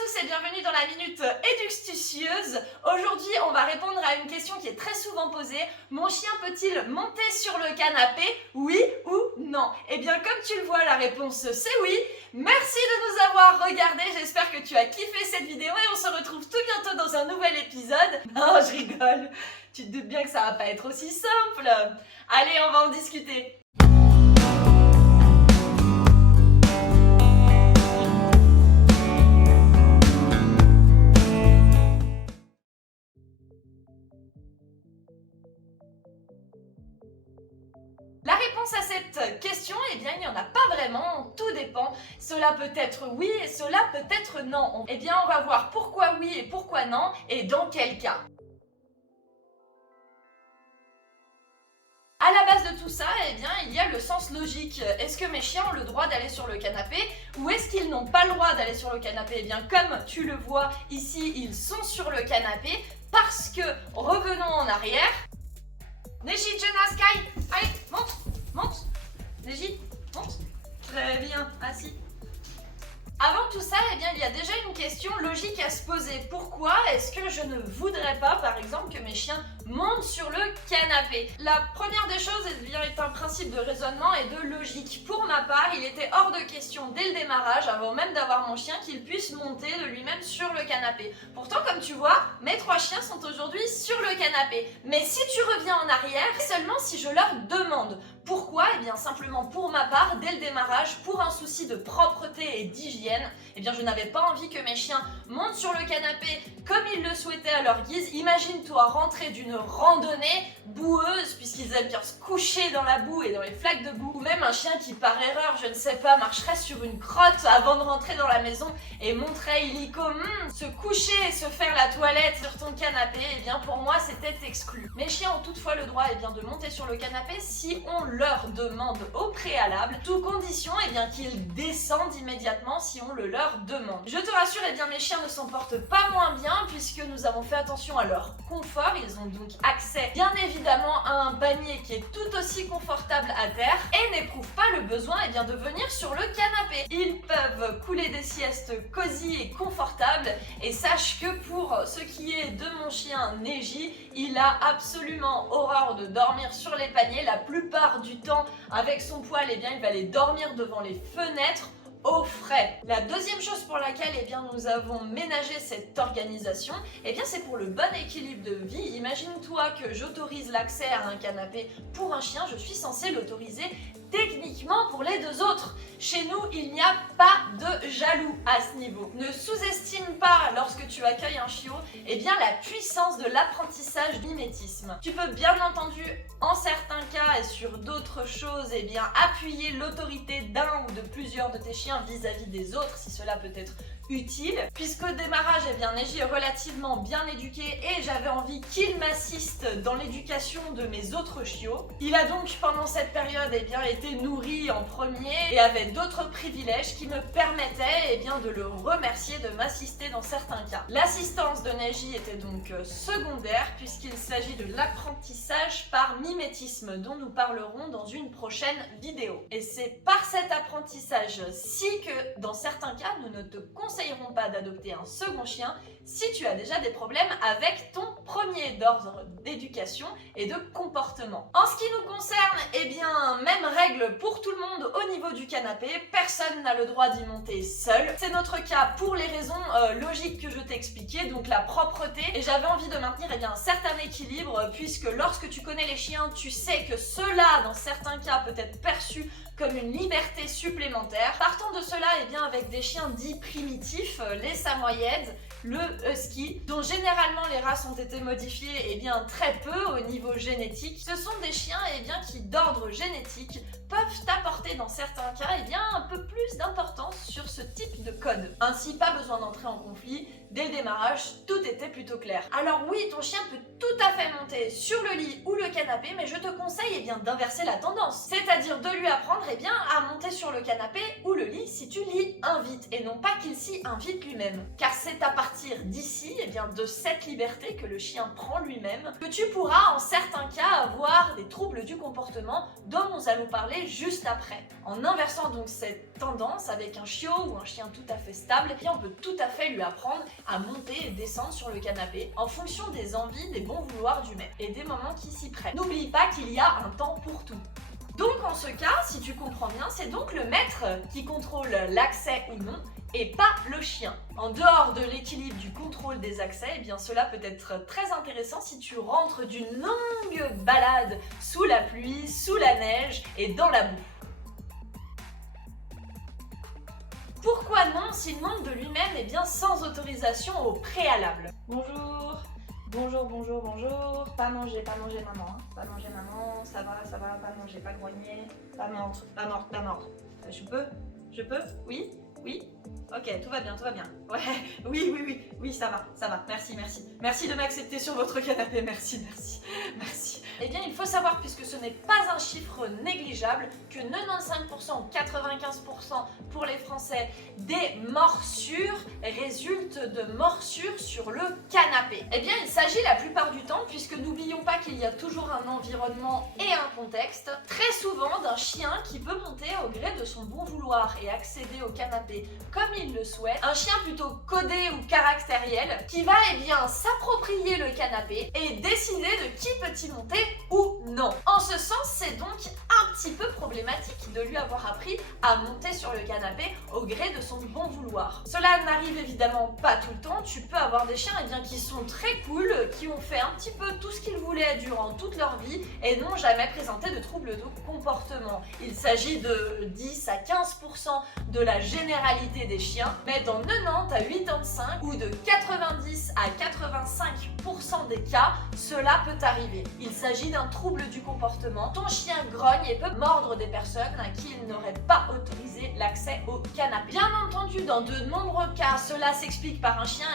tous et bienvenue dans la Minute Éductitieuse. Aujourd'hui, on va répondre à une question qui est très souvent posée. Mon chien peut-il monter sur le canapé? Oui ou non? Eh bien, comme tu le vois, la réponse c'est oui. Merci de nous avoir regardés. J'espère que tu as kiffé cette vidéo et on se retrouve tout bientôt dans un nouvel épisode. Non, je rigole. Tu te doutes bien que ça va pas être aussi simple. Allez, on va en discuter. La réponse à cette question, eh bien, il n'y en a pas vraiment, tout dépend. Cela peut être oui et cela peut être non. Eh bien, on va voir pourquoi oui et pourquoi non et dans quel cas. À la base de tout ça, eh bien, il y a le sens logique. Est-ce que mes chiens ont le droit d'aller sur le canapé ou est-ce qu'ils n'ont pas le droit d'aller sur le canapé? Eh bien, comme tu le vois ici, ils sont sur le canapé parce que, revenons en arrière, Neji, Jenna, Sky, allez, monte. Neji, monte. Très bien, assis. Avant tout ça, eh bien, il y a déjà une question logique à se poser. Pourquoi est-ce que je ne voudrais pas, par exemple, que mes chiens montent sur le canapé? La première des choses est un principe de raisonnement et de logique. Pour ma part, il était hors de question dès le démarrage, avant même d'avoir mon chien, qu'il puisse monter de lui-même sur le canapé. Pourtant, comme tu vois, mes 3 chiens sont aujourd'hui sur le canapé. Mais si tu reviens en arrière, seulement si je leur demande. Pourquoi? Eh bien, simplement pour ma part, dès le démarrage, pour un souci de propreté et d'hygiène, eh bien, je n'avais pas envie que mes chiens montent sur le canapé comme ils le souhaitaient à leur guise. Imagine-toi rentrer d'une randonnée boueuse, puisqu'ils aiment bien se coucher dans la boue et dans les flaques de boue, ou même un chien qui, par erreur, je ne sais pas, marcherait sur une crotte avant de rentrer dans la maison et montrait illico, se coucher et se faire la toilette sur ton canapé, eh bien, pour moi, c'était exclu. Mes chiens ont toutefois le droit, eh bien, de monter sur le canapé si on leur demande au préalable, sous condition, eh bien, qu'ils descendent immédiatement si on le leur demande. Je te rassure, eh bien, mes chiens ne s'en portent pas moins bien puisque nous avons fait attention à leur confort. Ils ont donc accès, bien évidemment, à un panier qui est tout aussi confortable à terre et n'éprouvent pas le besoin, eh bien, de venir sur le canapé. Ils peuvent couler des siestes cosy et confortables et sache que pour ce qui est de mon chien Neji, il a absolument horreur de dormir sur les paniers. La plupart du temps, avec son poil, eh bien, il va aller dormir devant les fenêtres au frais. La deuxième chose pour laquelle, eh bien, nous avons ménagé cette organisation, eh bien, c'est pour le bon équilibre de vie. Imagine-toi que j'autorise l'accès à un canapé pour un chien, je suis censée l'autoriser techniquement pour les 2 autres. Chez nous, il n'y a pas de jaloux à ce niveau. Ne sous-estime pas, lorsque tu accueilles un chiot, eh bien, la puissance de l'apprentissage du mimétisme. Tu peux bien entendu, en certains cas et sur d'autres choses, eh bien, appuyer l'autorité d'un ou de plusieurs de tes chiens vis-à-vis des autres, si cela peut être utile, puisqu'au démarrage, eh bien, Neji est relativement bien éduqué et j'avais envie qu'il m'assiste dans l'éducation de mes autres chiots. Il a donc pendant cette période, eh bien, été nourri en premier et avait d'autres privilèges qui me permettaient, eh bien, de le remercier de m'assister dans certains cas. L'assistance de Neji était donc secondaire puisqu'il s'agit de l'apprentissage par mimétisme dont nous parlerons dans une prochaine vidéo. Et c'est par cet apprentissage-ci que dans certains cas, nous ne te conseillons pas d'adopter un second chien si tu as déjà des problèmes avec ton premier d'ordre d'éducation et de comportement. En ce qui nous concerne, eh bien, même règle pour tout le monde au niveau du canapé, personne n'a le droit d'y monter seul. C'est notre cas pour les raisons logiques que je t'ai expliquées, donc la propreté, et j'avais envie de maintenir, eh bien, un certain équilibre puisque lorsque tu connais les chiens, tu sais que cela, dans certains cas, peut être perçu comme une liberté supplémentaire. Partant de cela, eh bien, avec des chiens dits primitifs, les samoyèdes, le husky, dont généralement les races ont été modifiées eh bien, très peu au niveau génétique. Ce sont des chiens eh bien, qui, d'ordre génétique, peuvent apporter dans certains cas eh bien, un peu plus d'importance sur ce type de code. Ainsi, pas besoin d'entrer en conflit dès le démarrage, tout était plutôt clair. Alors oui, ton chien peut tout à fait monter sur le lit ou le canapé, mais je te conseille d'inverser la tendance. C'est-à-dire de lui apprendre à monter sur le canapé ou le lit si tu l'y invites, et non pas qu'il s'y invite lui-même. Car c'est à partir d'ici, de cette liberté que le chien prend lui-même, que tu pourras en certains cas avoir des troubles du comportement dont nous allons parler juste après. En inversant donc cette tendance avec un chiot ou un chien tout à fait stable, on peut tout à fait lui apprendre à monter et descendre sur le canapé en fonction des envies, des bons vouloirs du maître et des moments qui s'y prêtent. N'oublie pas qu'il y a un temps pour tout. Donc en ce cas, si tu comprends bien, c'est donc le maître qui contrôle l'accès ou non et pas le chien. En dehors de l'équilibre du contrôle des accès, cela peut être très intéressant si tu rentres d'une longue balade sous la pluie, sous la neige et dans la boue. Pourquoi non s'il monte de lui-même sans autorisation au préalable? Bonjour, bonjour. Pas manger maman, hein. Pas manger maman, ça va, pas manger, pas grogner, pas mordre. Je peux? Oui? Ok, tout va bien. Ouais, oui, ça va, merci. Merci de m'accepter sur votre canapé, merci. Il faut savoir, puisque ce n'est pas un chiffre négligeable, que 95% ou 95% pour les Français des morsures résultent de morsures sur le canapé. Il s'agit la plupart du temps, puisque n'oublions pas qu'il y a toujours un environnement et un contexte, très souvent d'un chien qui peut monter au gré de son bon vouloir et accéder au canapé comme il le souhaite, un chien plutôt codé ou caractériel qui va s'approprier le canapé et décider de qui peut-y monter ou non. En ce sens, c'est donc un petit peu problématique de lui avoir appris à monter sur le canapé au gré de son bon vouloir. Cela n'arrive évidemment pas tout le temps, tu peux avoir des chiens qui sont très cool, qui ont fait un petit peu tout ce qu'ils voulaient durant toute leur vie et n'ont jamais présenté de troubles de comportement. Il s'agit de 10 à 15% de la généralité des chiens, mais dans 90 à 85 ou de 90 à 85% des cas, cela peut arriver. Il s'agit d'un trouble du comportement. Ton chien grogne et peut mordre des personnes à qui il n'aurait pas autorisé l'accès au canapé. Bien entendu, dans de nombreux cas, cela s'explique par un chien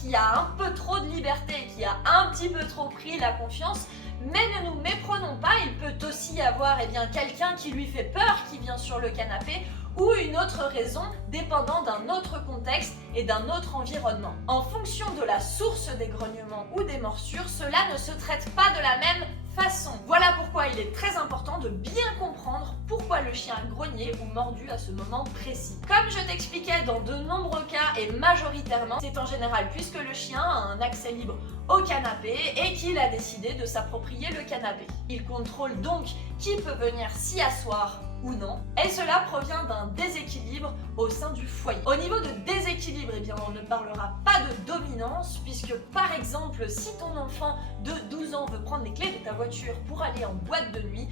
qui a un peu trop de liberté, qui a un petit peu trop pris la confiance. Mais ne nous méprenons pas, il peut aussi y avoir quelqu'un qui lui fait peur, qui vient sur le canapé, ou une autre raison dépendant d'un autre contexte et d'un autre environnement. En fonction de la source des grognements ou des morsures, cela ne se traite pas de la même façon. Voilà pourquoi il est très important de bien comprendre pourquoi le chien a grogné ou mordu à ce moment précis. Comme je t'expliquais, dans de nombreux cas et majoritairement, c'est en général puisque le chien a un accès libre au canapé et qu'il a décidé de s'approprier le canapé. Il contrôle donc qui peut venir s'y asseoir ou non, et cela provient d'un déséquilibre au sein du foyer. Au niveau de déséquilibre, on ne parlera pas de dominance, puisque par exemple, si ton enfant de 12 ans veut prendre les clés de ta voiture pour aller en boîte de nuit,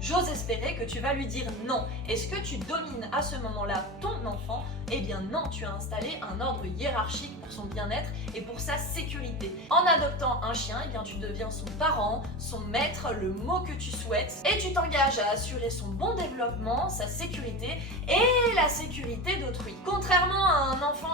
j'ose espérer que tu vas lui dire non. Est-ce que tu domines à ce moment-là ton enfant? Non, tu as installé un ordre hiérarchique pour son bien-être et pour sa sécurité. En adoptant un chien, tu deviens son parent, son maître, le mot que tu souhaites, et tu t'engages à assurer son bon développement, sa sécurité et la sécurité d'autrui. Contrairement à un enfant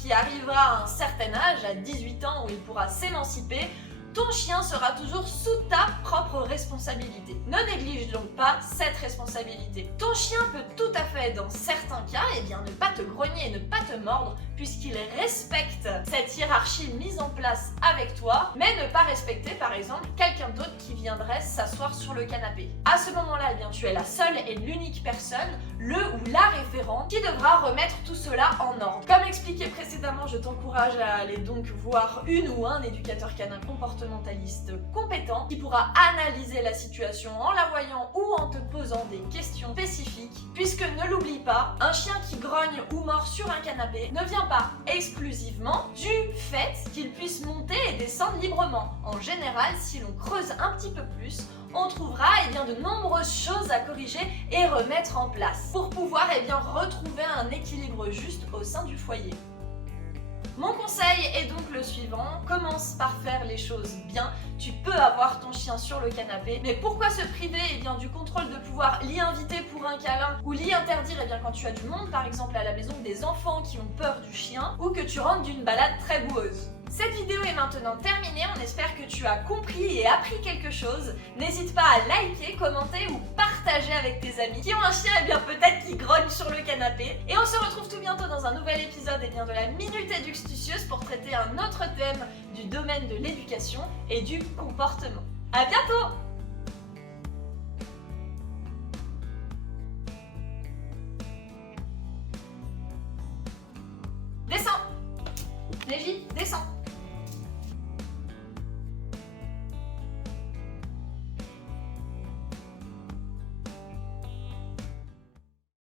qui arrivera à un certain âge, à 18 ans, où il pourra s'émanciper, ton chien sera toujours sous ta propre responsabilité. Ne néglige donc pas cette responsabilité. Ton chien peut tout à fait, dans certains cas, ne pas te grogner et ne pas te mordre, puisqu'il respecte cette hiérarchie mise en place avec toi, mais ne pas respecter, par exemple, quelqu'un d'autre qui viendrait s'asseoir sur le canapé. À ce moment-là, tu es la seule et l'unique personne, le ou la référente, qui devra remettre tout cela en ordre. Comme expliqué précédemment, je t'encourage à aller donc voir une ou un éducateur canin comportementaliste compétent qui pourra analyser la situation en la voyant ou en te posant des questions spécifiques, puisque ne l'oublie pas, un chien qui grogne ou mord sur un canapé ne vient pas exclusivement du fait qu'il puisse monter et descendre librement. En général, si l'on creuse un petit peu plus, on trouvera de nombreuses choses à corriger et remettre en place pour pouvoir retrouver un équilibre juste au sein du foyer. Mon conseil est donc le suivant, commence par faire les choses bien. Tu peux avoir ton chien sur le canapé, mais pourquoi se priver du contrôle de pouvoir l'y inviter pour un câlin ou l'y interdire quand tu as du monde, par exemple à la maison, des enfants qui ont peur du chien ou que tu rentres d'une balade très boueuse. Cette vidéo est maintenant terminée, on espère que tu as compris et appris quelque chose. N'hésite pas à liker, commenter ou partager avec tes amis qui ont un chien peut-être qui grogne sur le canapé. Et on se retrouve tout bientôt dans un nouvel épisode de la Minute Éductitieuse pour traiter un autre thème du domaine de l'éducation et du comportement. À bientôt! Descends! Lévi, descends!